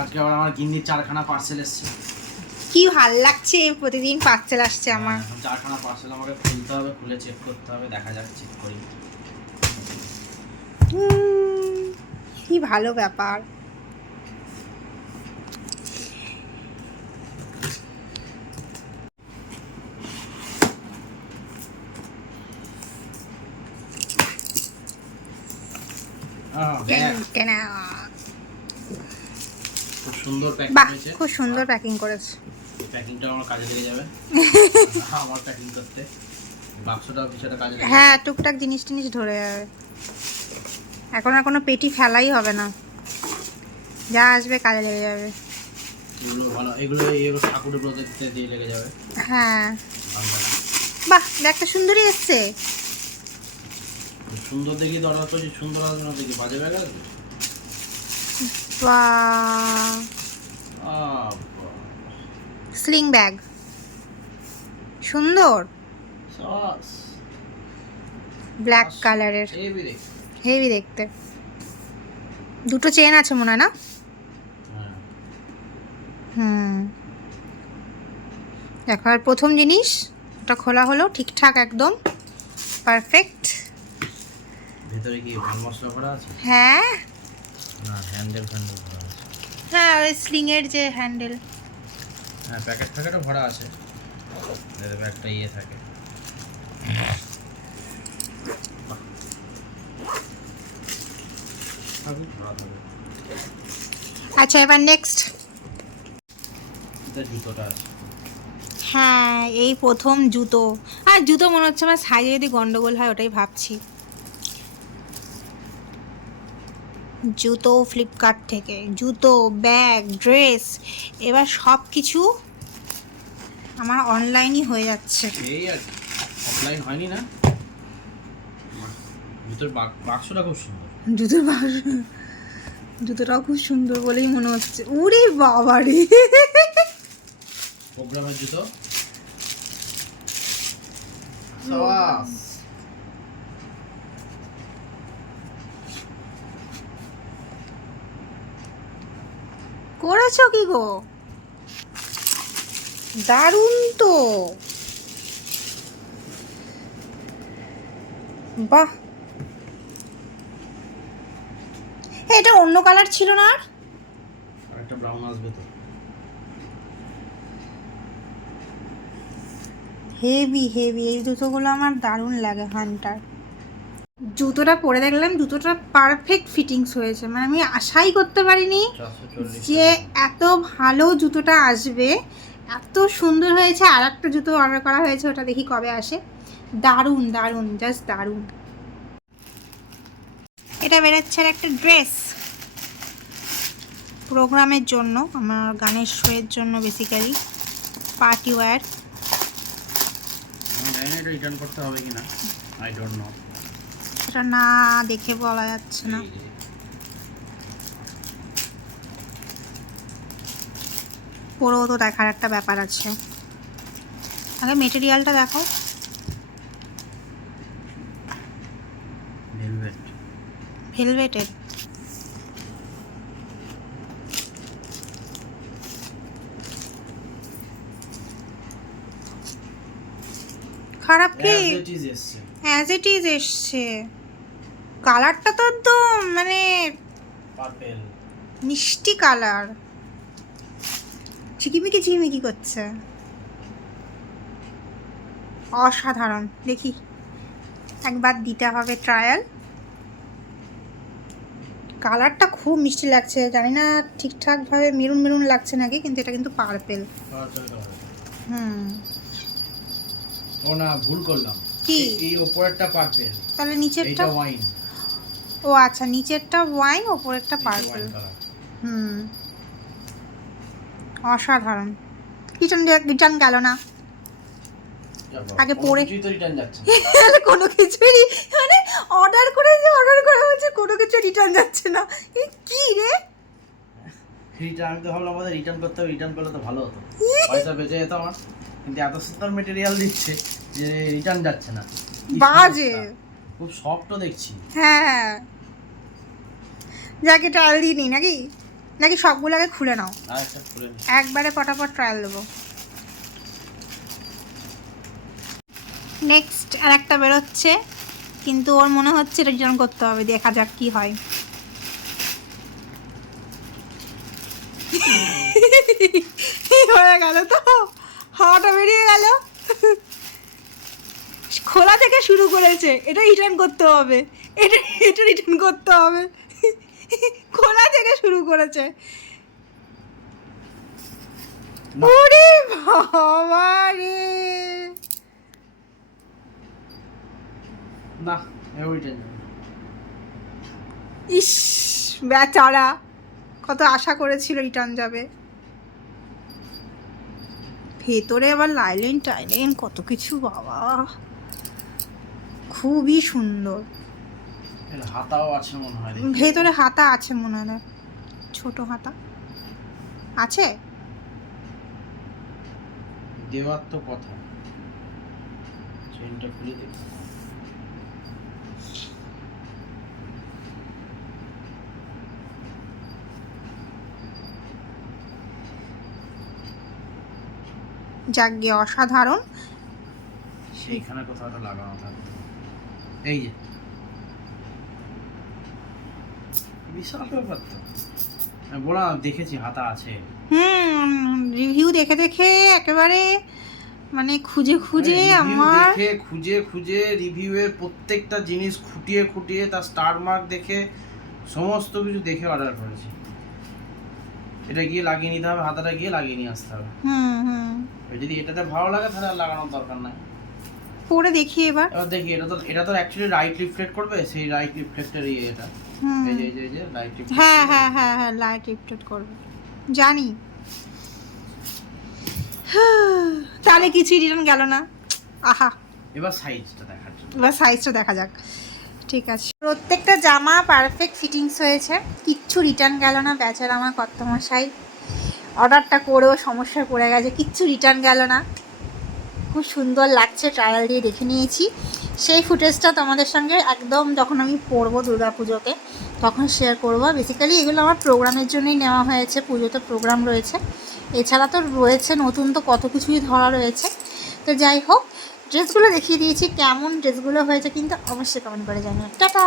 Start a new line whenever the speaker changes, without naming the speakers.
আজকে আবার আমার গিন্নির চারখানা পার্সেল এসছে।
কি ভালো লাগছে প্রতিদিন পার্সেল আসছে আমার।
চারখানা পার্সেল আমাকে খুলতে হবে খুলে চেক করতে হবে দেখা যাক চেক করি।
কি ভালো ব্যাপার।
ব্যাগ।
কেন
খুব সুন্দর প্যাকিং হয়েছে।
খুব সুন্দর প্যাকিং করেছে।
প্যাকিংটা আমার কাজে লেগে যাবে। আমার প্যাকিং করতে। বাক্সটা কিছুটা কাজে
হ্যাঁ টুকটাক জিনিস টিনিস ধরে যাবে এখন আর কোনো পেটি ফেলাই হবে না। যা আসবে কাজে লেগে যাবে।
এগুলো ভালো এগুলো এগুলো ঠাকুরের প্রজেক্টে দিয়ে লেগে যাবে।
হ্যাঁ। বাহ ব্যাগটা সুন্দরই এসছে।
সুন্দর দেখি তো অর্ডার করছি সুন্দর আসবে না দেখি। বাজে ব্যাগ আসবে?
বাহ। স্লিং ব্যাগ সুন্দর। ব্ল্যাক কালারের হেভি দেখতে। দুটো চেন আছে মনে হয় না?
হ্যাঁ।
হুম। দেখো আর প্রথম জিনিস ওটা খোলা হলো ঠিকঠাক একদম। পারফেক্ট
ভেতরে কি মশলা আছে?
হ্যাঁ।
না হ্যান্ডেল আছে।
হ্যাঁ ওই স্লিংয়ের যে হ্যান্ডেল
হ্যাঁ প্যাকেট প্যাকেটও ভরা আছে। যাতে ব্যাগটা ইয়ে থাকে।
আচ্ছা এবার নেক্সট
এটা জুতোটা আছে।
হ্যাঁ এই প্রথম জুতো। আর জুতো মনে হচ্ছে আমার সাইজে যদি গন্ডগোল হয় ওটাই ভাবছি। জুতো ফ্লিপকার্ট থেকে। জুতো ব্যাগ ড্রেস এবার সব কিছু আমার অনলাইনই হয়ে যাচ্ছে।
অফলাইন হয়নি না? ভিতর বাক্সটা খুব সুন্দর।
জুতোর বাক্স জুতোটাও খুব সুন্দর বলেই মনে হচ্ছে। উরে বাবা রে!
প্রোগ্রামের জুতো?
করেছ কি গো? দারুণ তো। বাহ। এটা অন্য কালার ছিল না আর?
আর একটা ব্রাউন আসবে তো।
হেভি হেভি এই জুতোগুলো আমার দারুণ লাগে হান্টার। জুতোটা পরে দেখলাম জুতোটা পারফেক্ট ফিটিংস হয়েছে। মানে আমি আশাই করতে পারিনি যে এত ভালো জুতোটা আসবে। এত সুন্দর হয়েছে। আর একটা জুতো অর্ডার করা হয়েছে ওটা দেখি কবে আসে। দারুণ দারুণ জাস্ট দারুণ। এটা বেরোচ্ছে আর একটা ড্রেস প্রোগ্রামের জন্য আমার গানের শোয়ের জন্য বেসিক্যালি পার্টি ওয়্যার
রিটার্ন করতে হবে কিনা? আই ডোন্ট নো
সেটা না দেখে বলা যাচ্ছে না। পরেও তো দেখার একটা ব্যাপার আছে। আগে মেটেরিয়ালটা দেখো।
ভেলভেট
ভেলভেটের খারাপ কি?
অ্যাজ ইট ইজ এসছে
অ্যাজ ইট ইজ এসছে কালারটা তো একদম মানে মিষ্টি কালার। ঝিকিমিকি ঝিকিমিকি করছে। অসাধারণ দেখি। একবার দিতে হবে ট্রায়াল কালারটা খুব মিষ্টি লাগছে জানি না ঠিকঠাকভাবে মেরুন মেরুন লাগছে নাকি কিন্তু এটা কিন্তু পার্পেল হুম।
ও না ভুল করলাম।
কি?
এই- ওপরেরটা পার্পেল
তাহলে নিচেরটা?
ওয়াইন
ও আচ্ছা নিচেরটা ওয়াইন ওপরেরটা পার্পেল হুম। অসাধারণ। রিটার্ন রিটার্ন গেল না। আগে পরে-
কিছুই তো রিটার্ন যাচ্ছে।
তাহলে কোনো কিছুই মানে অর্ডার করে যে অর্ডার করা হচ্ছে কোনো কিছু রিটার্ন যাচ্ছে না। এ কি রে?
রিটার্ন তো ভাবলাম আমাদের রিটার্ন করতে হবে রিটার্ন করলে তো ভালো হতো। পয়সা বেঁচে যেত আমার। কিন্তু এত সুন্দর মেটেরিয়াল দিচ্ছে যে রিটার্ন যাচ্ছে না।
বাজে।
খুব সফটও দেখছি।
হ্যাঁ। যাকে টাল দিই নি নাকি? নাকি
সবগুলো আগে খুলে নাও।
একবারে পটাপট ট্রায়াল দেবো। নেক্সট আর একটা বেরোচ্ছে। কিন্তু ওর মনে হচ্ছে রিটার্ন করতে হবে দেখা যাক কি হয়। হয়ে গেল তো? হাওয়াটা বেরিয়ে গেল। খোলা থেকে শুরু করেছে। এটা রিটার্ন করতে হবে। এটা এটা রিটার্ন করতে হবে। খোলা থেকে শুরু করেছে। ওরে বাবা রে
না।
ইস বেচারা কত আশা করেছিল রিটার্ন যাবে। ভেতরে আবার লাইলেন টাইলেন কত কিছু বাবা। খুবই সুন্দর।
হাতাও আছে মনে হয়
ভেতরে হাতা আছে মনে হয় ছোট হাতা। আছে?
দেওয়ার তো কথা। চেনটা খুলে দেখ।
যাক গিয়ে অসাধারণ।
সেইখানে কোথাও লাগানো থাকতো এই যে। বিশাল ব্যাপার তো। আমি দেখেছি হাতা আছে।
হুম রিভিউ দেখে দেখে একেবারে মানে খুঁজে খুঁজে আমার
দেখে খুঁজে খুঁজে রিভিউয়ের প্রত্যেকটা জিনিস খুঁটিয়ে খুঁটিয়ে তার স্টার মার্ক দেখে সমস্ত কিছু দেখে অর্ডার করেছি। এটা গিয়ে লাগিয়ে নিতে হবে হাতাটা গিয়ে লাগিয়ে নিয়ে আসতে হবে।
হুম হুম।
যদি এটাতে ভালো লাগে তাহলে আর লাগানোর দরকার নাই।
পরে দেখি এবার।
এবার দেখি এটা তো এটা তো অ্যাকচুয়ালি রাইট রিফ্লেক্ট করবে সেই রাইট রিফ্লেক্টের ইয়ে এটা এই যে এই যে এই যে রাইট
হ্যাঁ হ্যাঁ হ্যাঁ হ্যাঁ লাইট রিফ্লেক্ট করবে। জানি। তাহলে কিছুই রিটার্ন গেল না? আহা।
এবার সাইজটা দেখার জন্য।
এবার সাইজটা দেখা যাক। ঠিক আছে। প্রত্যেকটা জামা পারফেক্ট ফিটিংস হয়েছে। কিচ্ছু রিটার্ন গেল না বেচার আমার কর্তমশাই। অর্ডারটা করেও সমস্যায় পড়ে গেছে কিচ্ছু রিটার্ন গেল না। খুব সুন্দর লাগছে ট্রায়াল দিয়ে দেখে নিয়েছি। সেই ফুটেজটা তোমাদের সঙ্গে একদম যখন আমি পড়ব পুজোতে তখন শেয়ার করব। বেসিক্যালি এগুলো আমার প্রোগ্রামের জন্যই নেওয়া হয়েছে, পুজোতে প্রোগ্রাম রয়েছে। এছাড়া তো রয়েছে, নতুন তো কত কিছুই ধরা রয়েছে। তো যাই হোক ড্রেসগুলো দেখিয়ে দিয়েছি, কেমন ড্রেসগুলো হয়েছে কিন্তু অবশ্যই কমেন্ট করে জানিও। টাটা!